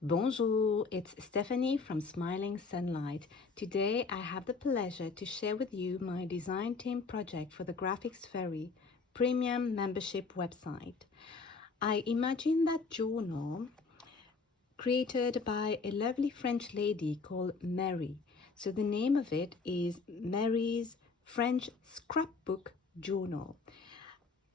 Bonjour, it's Stephanie from Smiling Sunlight. Today I have the pleasure to share with you my design team project for the Graphics Fairy premium membership website. I imagine that journal created by a lovely French lady called Mary. So the name of it is Mary's French Scrapbook Journal.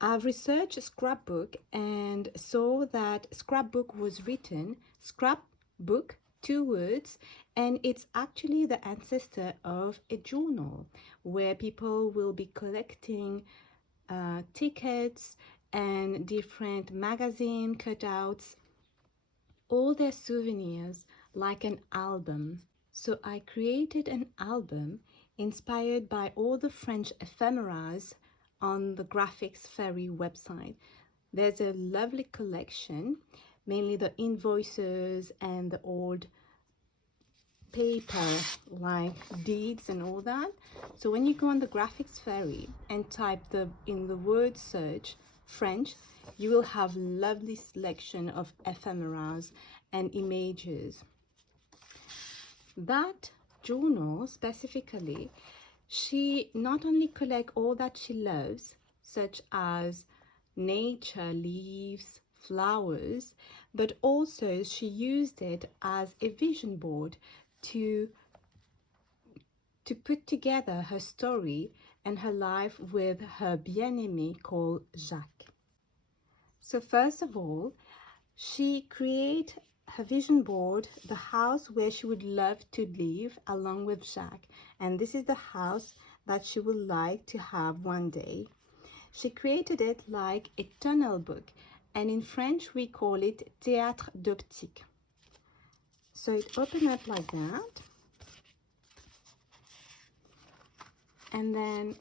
I've researched scrapbook and saw that scrapbook was written scrapbook, 2 words, and it's actually the ancestor of a journal where people will be collecting tickets and different magazine cutouts, all their souvenirs like an album. So I created an album inspired by all the French ephemeras on the Graphics Fairy website. There's a lovely collection, mainly the invoices and the old paper like deeds and all that. So when you go on the Graphics Fairy and type in the word search French, you will have lovely selection of ephemeras and images. That journal specifically, she not only collects all that she loves, such as nature, leaves, flowers, but also she used it as a vision board to put together her story and her life with her bien-aimé called Jacques. So first of all, she created her vision board, the house where she would love to live along with Jacques. And this is the house that she would like to have one day. She created it like a tunnel book. And in French, we call it théâtre d'optique. So it opened up like that. And then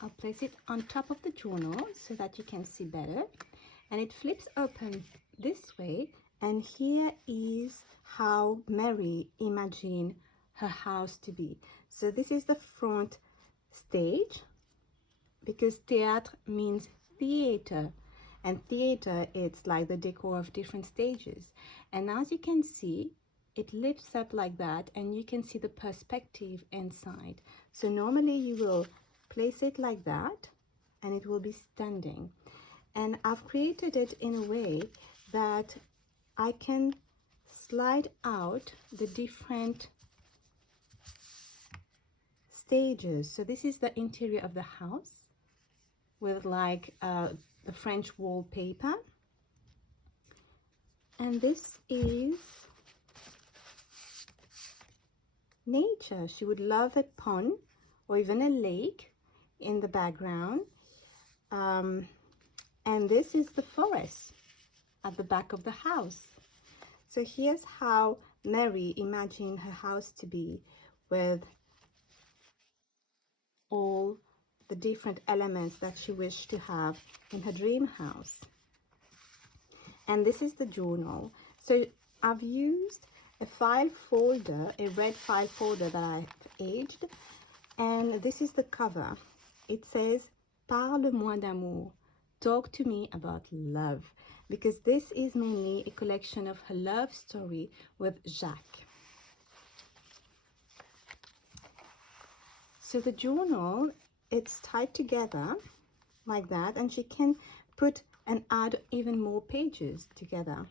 I'll place it on top of the journal so that you can see better. And it flips open this way, and here is how Mary imagined her house to be. So this is the front stage, because théâtre means theater, and theater, it's like the decor of different stages. And as you can see, it lifts up like that, and you can see the perspective inside. So normally you will place it like that, and it will be standing. And I've created it in a way that I can slide out the different stages. So this is the interior of the house with like the French wallpaper. And this is nature. She would love a pond or even a lake in the background. And this is the forest at the back of the house. So here's how Mary imagined her house to be, with all the different elements that she wished to have in her dream house. And this is the journal. So I've used a file folder, a red file folder that I've aged, and this is the cover. It says, Parle-moi d'amour. Talk to me about love, because this is mainly a collection of her love story with Jacques. So the journal, it's tied together like that, and she can put and add even more pages together.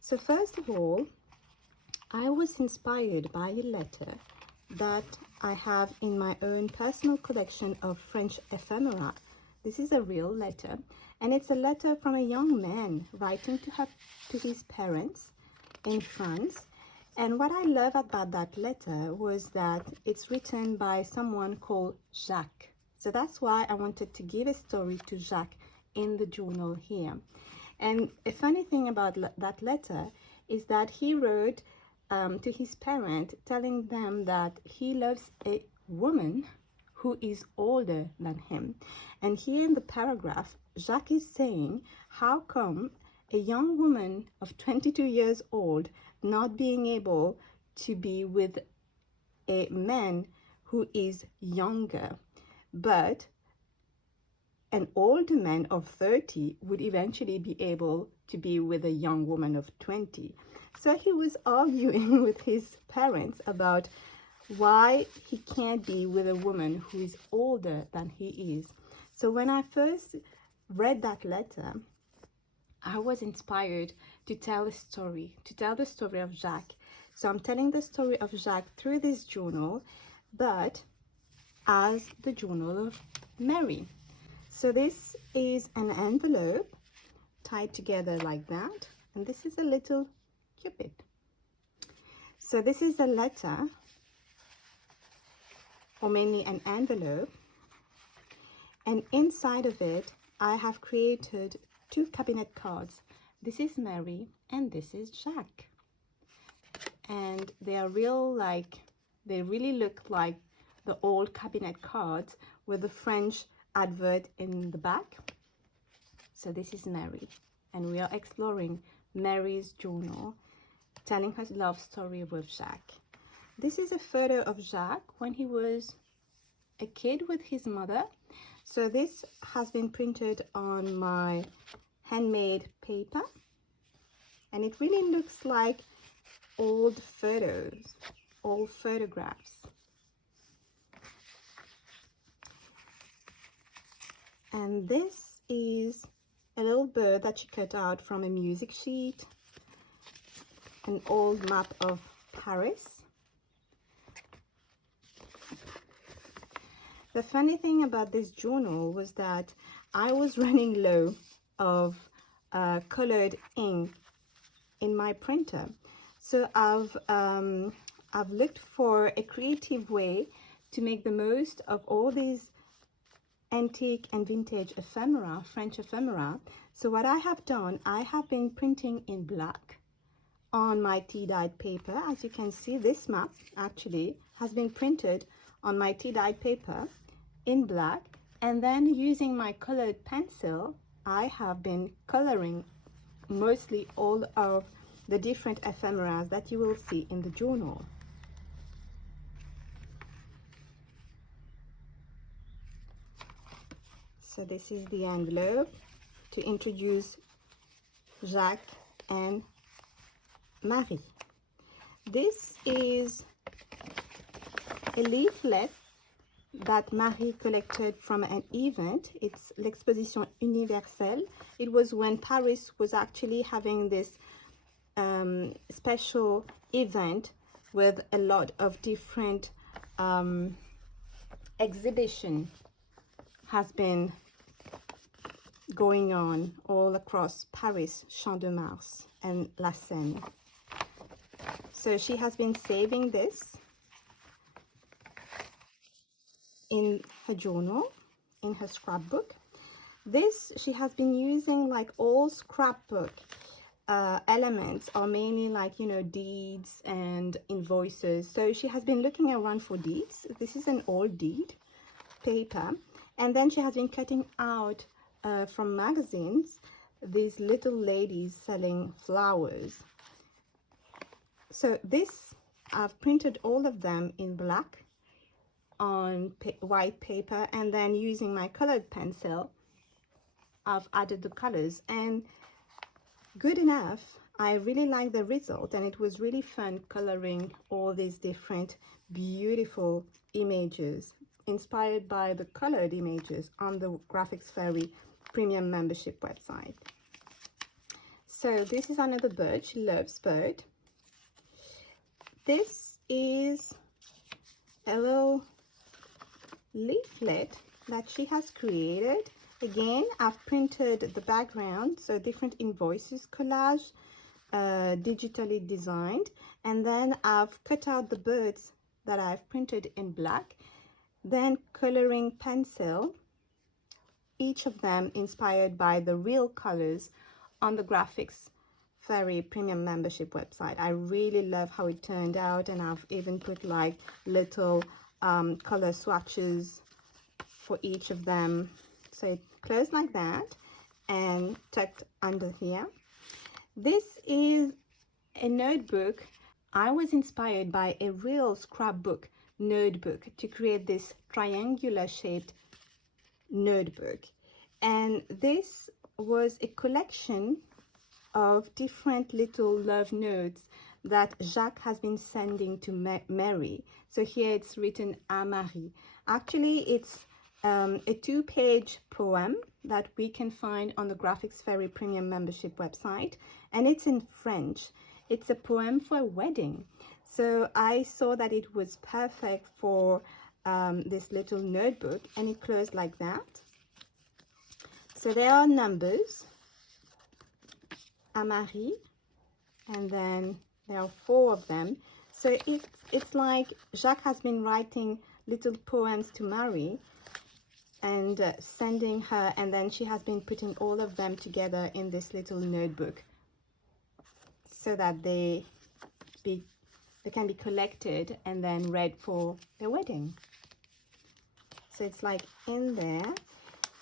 So first of all, I was inspired by a letter that I have in my own personal collection of French ephemera. This is a real letter, and it's a letter from a young man writing to his parents in France. And what I love about that letter was that it's written by someone called Jacques. So that's why I wanted to give a story to Jacques in the journal here. And a funny thing about that letter is that he wrote to his parent telling them that he loves a woman who is older than him. And here in the paragraph, Jacques is saying, how come a young woman of 22 years old not being able to be with a man who is younger, but an older man of 30 would eventually be able to be with a young woman of 20. So he was arguing with his parents about why he can't be with a woman who is older than he is. So when I first read that letter, I was inspired to tell the story of Jacques. So I'm telling the story of Jacques through this journal, but as the journal of Mary. So this is an envelope tied together like that, and this is a little cupid. So this is a letter, or mainly an envelope, and inside of it I have created 2 cabinet cards. This is Mary and this is Jacques, and they are they really look like the old cabinet cards with the French advert in the back. So this is Mary, and we are exploring Mary's journal, telling her love story with Jacques. This is a photo of Jacques when he was a kid with his mother. So this has been printed on my handmade paper, and it really looks like old photos, old photographs. And this is a little bird that she cut out from a music sheet, an old map of Paris. The funny thing about this journal was that I was running low of colored ink in my printer. So I've looked for a creative way to make the most of all these antique and vintage ephemera, French ephemera. So what I have done, I have been printing in black on my tea-dyed paper. As you can see, this map actually has been printed on my tea-dyed paper in black, and then using my colored pencil, I have been coloring mostly all of the different ephemeras that you will see in the journal. So this is the envelope to introduce Jacques and Marie. This is a leaflet that Marie collected from an event. It's l'Exposition Universelle. It was when Paris was actually having this special event with a lot of different exhibition has been going on all across Paris, Champ de Mars and La Seine. So she has been saving this in her journal, in her scrapbook. This she has been using like all scrapbook elements are mainly like, you know, deeds and invoices. So she has been looking around for deeds. This is an old deed paper, and then she has been cutting out from magazines these little ladies selling flowers. So this, I've printed all of them in black on white paper, and then using my colored pencil I've added the colors, and good enough. I really like the result, and it was really fun coloring all these different beautiful images inspired by the colored images on the Graphics Fairy premium membership website. So this is another bird. She loves bird. This is a little leaflet that she has created. Again, I've printed the background, so different invoices, collage, digitally designed, and then I've cut out the birds that I've printed in black, then coloring pencil, each of them inspired by the real colors on the Graphics Fairy premium membership website. I really love how it turned out, and I've even put like little color swatches for each of them. So it closed like that and tucked under here. This is a notebook. I was inspired by a real scrapbook notebook to create this triangular shaped notebook, and this was a collection of different little love notes that Jacques has been sending to Mary. So here it's written à Marie. Actually, it's a 2-page poem that we can find on the Graphics Fairy Premium membership website, and it's in French. It's a poem for a wedding. So I saw that it was perfect for this little notebook, and it closed like that. So there are numbers, à Marie, and then there are 4 of them. So it's like Jacques has been writing little poems to Marie and sending her, and then she has been putting all of them together in this little notebook so that they can be collected and then read for their wedding. So it's like in there.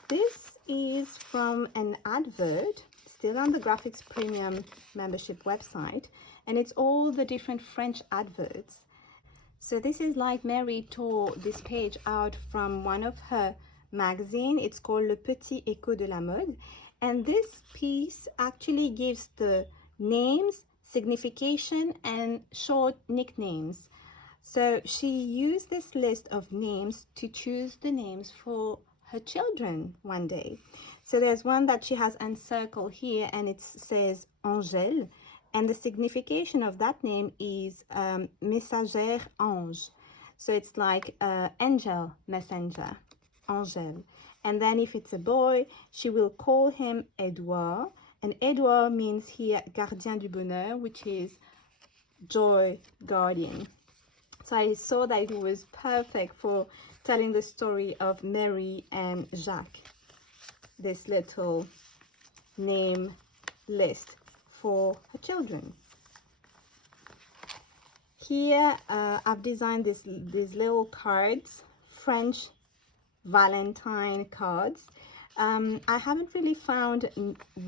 This is from an advert still on the Graphics Premium membership website, and it's all the different French adverts. So this is like Mary tore this page out from one of her magazine. It's called Le Petit Écho de la Mode, and this piece actually gives the names, signification, and short nicknames. So she used this list of names to choose the names for her children one day. So there's one that she has encircled here, and it says Angèle, and the signification of that name is messagère ange. So it's like angel, messenger, Angèle. And then if it's a boy, she will call him Edouard, and Edouard means here gardien du bonheur, which is joy guardian. So I saw that it was perfect for telling the story of Mary and Jacques, this little name list for her children. Here I've designed these little cards, French Valentine cards. I haven't really found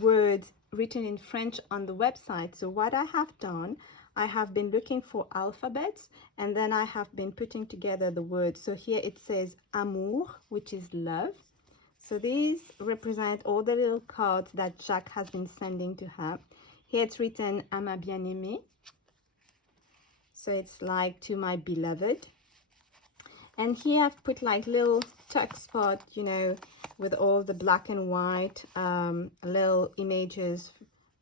words written in French on the website, so what I have done, I have been looking for alphabets, and then I have been putting together the words. So here it says amour, which is love. So these represent all the little cards that Jacques has been sending to her. Here it's written à ma bien-aimée. So it's like to my beloved. And here I've put like little tuck spot, you know, with all the black and white little images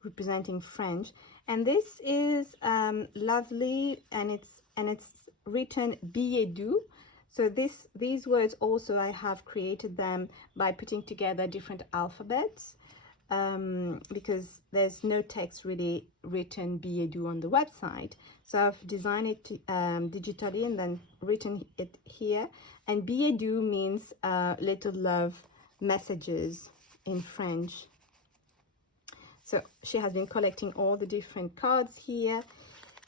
representing French. And this is lovely, and it's written billet doux. So these words also, I have created them by putting together different alphabets, because there's no text really written billet doux on the website. So I've designed it digitally and then written it here. And billet doux means little love messages in French. So she has been collecting all the different cards here.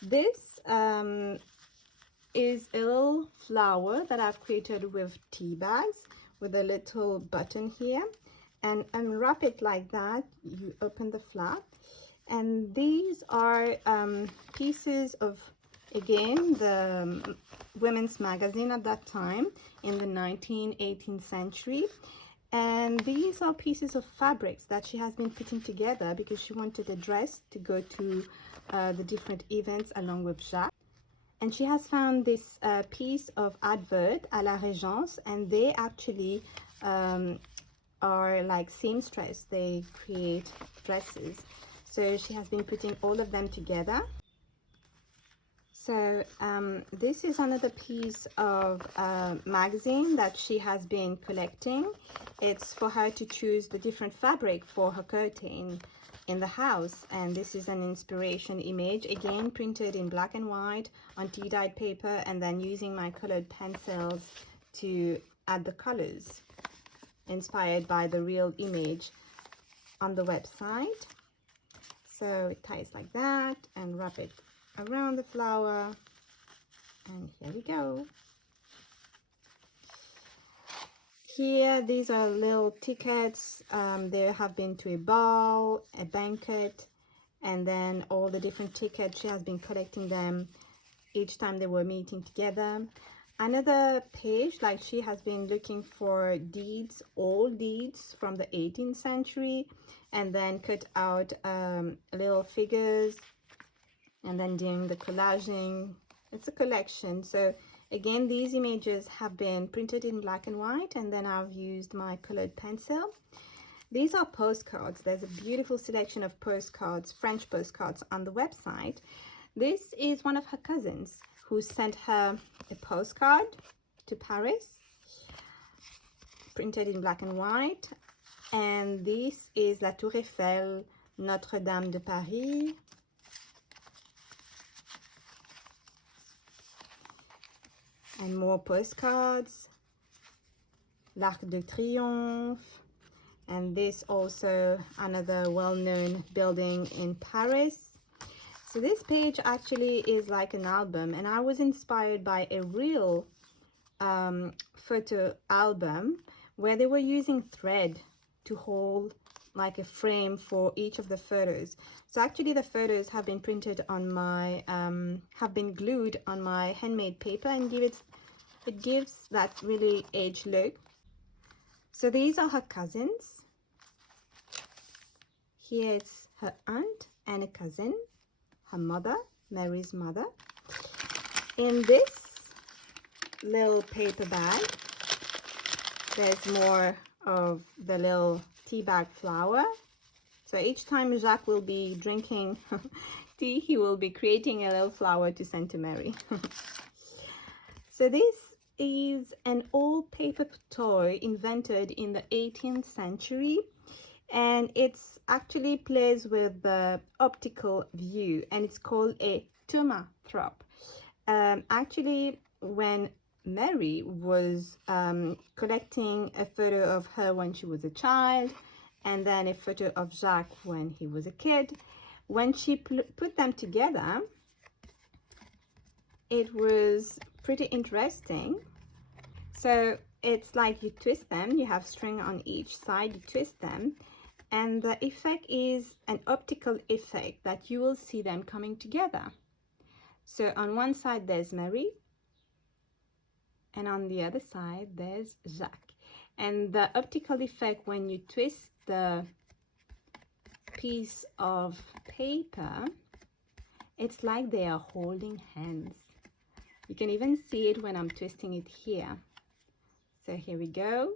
This is a little flower that I've created with tea bags with a little button here, and unwrap it like that. You open the flap, and these are pieces of, again, the women's magazine at that time in the 18th century. And these are pieces of fabrics that she has been putting together because she wanted a dress to go to the different events along with Jacques. And she has found this piece of advert à la Régence, and they actually are like seamstress. They create dresses. So she has been putting all of them together. So this is another piece of magazine that she has been collecting. It's for her to choose the different fabric for her curtain in the house, and this is an inspiration image, again printed in black and white on tea-dyed paper, and then using my colored pencils to add the colors inspired by the real image on the website. So it ties like that, and wrap it around the flower, and here we go. Here, these are little tickets. They have been to a ball, a banquet, and then all the different tickets. She has been collecting them each time they were meeting together. another page, like she has been looking for deeds, old deeds from the 18th century, and then cut out little figures and then doing the collaging. It's a collection. So again, these images have been printed in black and white, and then I've used my colored pencil. These are postcards. There's a beautiful selection of postcards, French postcards on the website. This is one of her cousins who sent her a postcard to Paris, printed in black and white. And this is La Tour Eiffel, Notre Dame de Paris. And more postcards, l'Arc de Triomphe, and this also another well-known building in Paris. So this page actually is like an album, and I was inspired by a real photo album where they were using thread to hold like a frame for each of the photos. So actually the photos have been printed on my have been glued on my handmade paper, and it gives that really aged look. So these are her cousins. Here it's her aunt and a cousin, her mother, Mary's mother. In this little paper bag, there's more of the little tea bag flower. So each time Jacques will be drinking tea, he will be creating a little flower to send to Mary. So this is an old paper toy invented in the 18th century, and it's actually plays with the optical view, and it's called a thaumatrope. Actually, when Mary was collecting a photo of her when she was a child, and then a photo of Jacques when he was a kid, when she put them together, it was pretty interesting. So it's like you twist them, you have string on each side, you twist them, and the effect is an optical effect that you will see them coming together. So on one side there's Mary, and on the other side there's Jacques. And the optical effect, when you twist the piece of paper, it's like they are holding hands. You can even see it when I'm twisting it here. So here we go.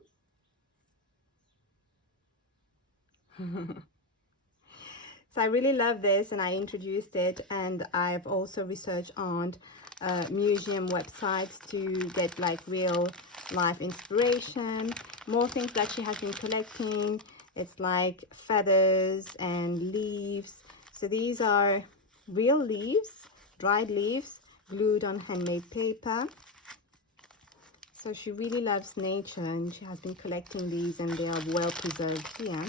So I really love this, and I introduced it, and I've also researched on museum websites to get like real life inspiration, more things that she has been collecting. It's like feathers and leaves. So these are real leaves, dried leaves, glued on handmade paper. So she really loves nature, and she has been collecting these, and they are well preserved here.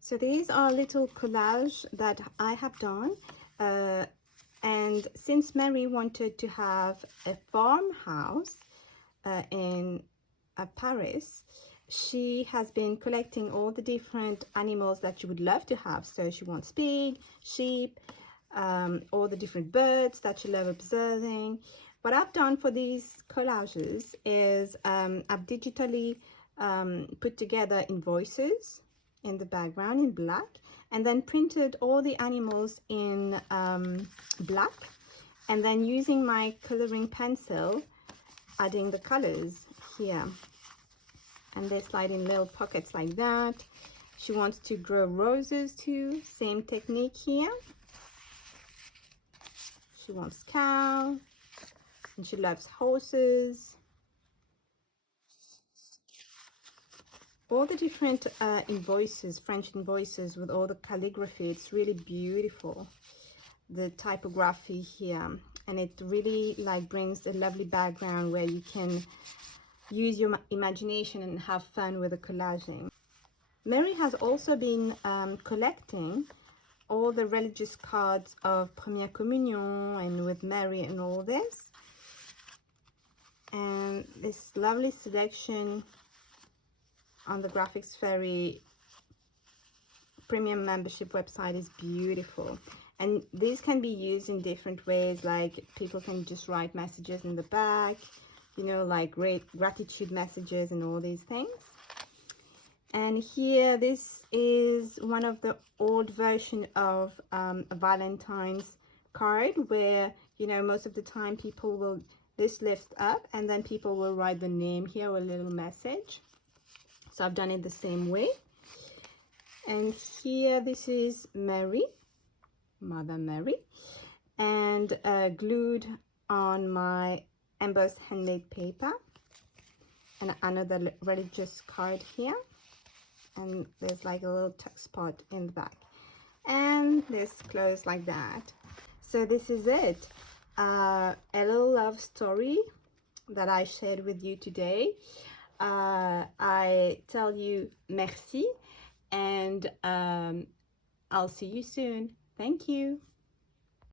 So these are little collages that I have done, and since Mary wanted to have a farmhouse in Paris, she has been collecting all the different animals that she would love to have. So she wants pig, sheep, all the different birds that she loves observing. What I've done for these collages is I've digitally put together invoices in the background in black, and then printed all the animals in black, and then using my coloring pencil, adding the colors here, and they slide in little pockets like that. She wants to grow roses too, same technique here. She wants cow, and she loves horses. All the different invoices, French invoices with all the calligraphy, it's really beautiful, the typography here, and it really like brings a lovely background where you can use your imagination and have fun with the collaging. Mary has also been collecting all the religious cards of Première Communion and with Mary and all this, and this lovely selection on the Graphics Fairy premium membership website is beautiful. And these can be used in different ways, like people can just write messages in the back, you know, like great gratitude messages and all these things. And here, this is one of the old version of a Valentine's card, where, you know, most of the time people will this lift up and then people will write the name here or a little message. So I've done it the same way. And here, this is Mary, Mother Mary, and glued on my embossed handmade paper, and another religious card here, and there's like a little tuck spot in the back, and this closed like that. So this is it, a little love story that I shared with you today. I tell you merci, and I'll see you soon. Thank you.